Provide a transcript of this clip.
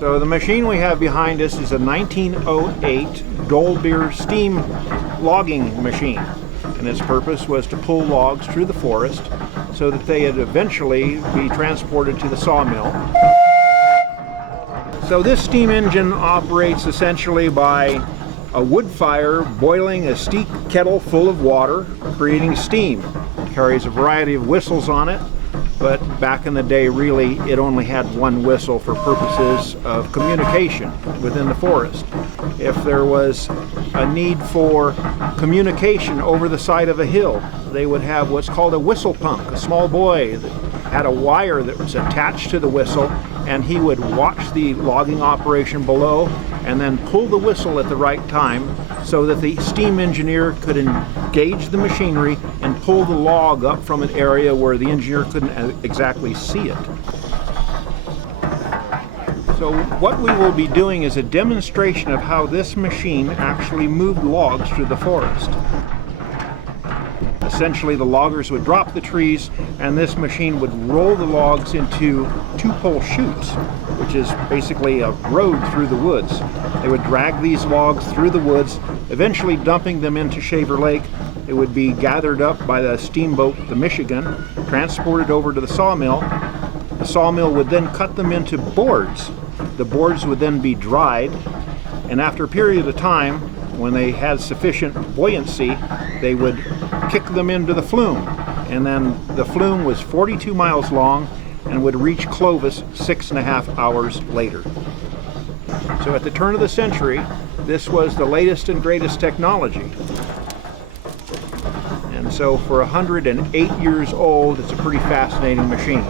So the machine we have behind us is a 1908 Dolbeer steam logging machine, and its purpose was to pull logs through the forest so that they would eventually be transported to the sawmill. So this steam engine operates essentially by a wood fire boiling a steep kettle full of water, creating steam. It carries a variety of whistles on it, but back in the day really it only had one whistle for purposes of communication within the forest. If there was a need for communication over the side of a hill, they would have what's called a whistle punk, a small boy that had a wire that was attached to the whistle, and he would watch the logging operation below and then pull the whistle at the right time so that the steam engineer could engage the machinery and pull the log up from an area where the engineer couldn't exactly see it. So what we will be doing is a demonstration of how this machine actually moved logs through the forest. Essentially, the loggers would drop the trees, and this machine would roll the logs into two-pole chutes, which is basically a road through the woods. They would drag these logs through the woods, eventually dumping them into Shaver Lake. It would be gathered up by the steamboat, the Michigan, transported over to the sawmill. The sawmill would then cut them into boards. The boards would then be dried, and after a period of time, when they had sufficient buoyancy, they would kick them into the flume. And then the flume was 42 miles long and would reach Clovis 6.5 hours later. So at the turn of the century, this was the latest and greatest technology. And so for 108 years old, it's a pretty fascinating machine.